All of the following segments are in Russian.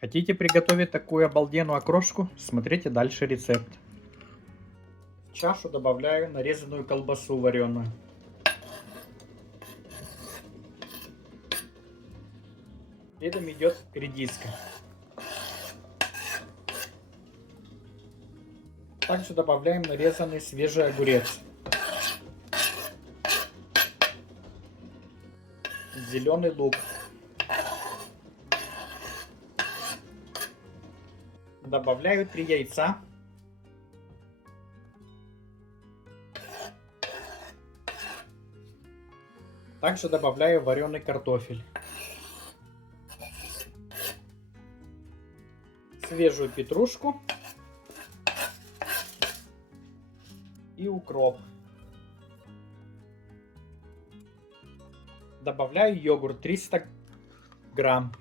Хотите приготовить такую обалденную окрошку? Смотрите дальше рецепт. В чашу добавляю нарезанную колбасу вареную. Следом идет редиска. Также добавляем нарезанный свежий огурец. Зеленый лук. Добавляю 3 яйца. Также добавляю вареный картофель. Свежую петрушку. И укроп. Добавляю йогурт 300 грамм.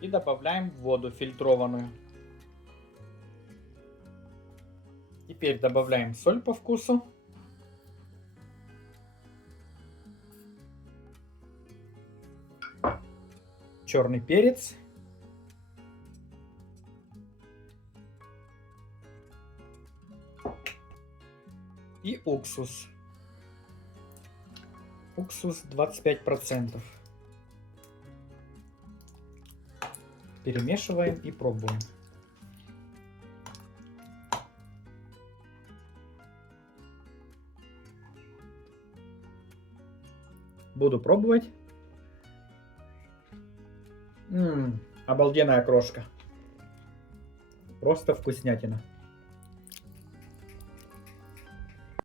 И добавляем воду фильтрованную. Теперь добавляем соль по вкусу. Черный перец. И уксус. Уксус 25%. Перемешиваем и пробуем. Буду пробовать. Обалденная окрошка. Просто вкуснятина.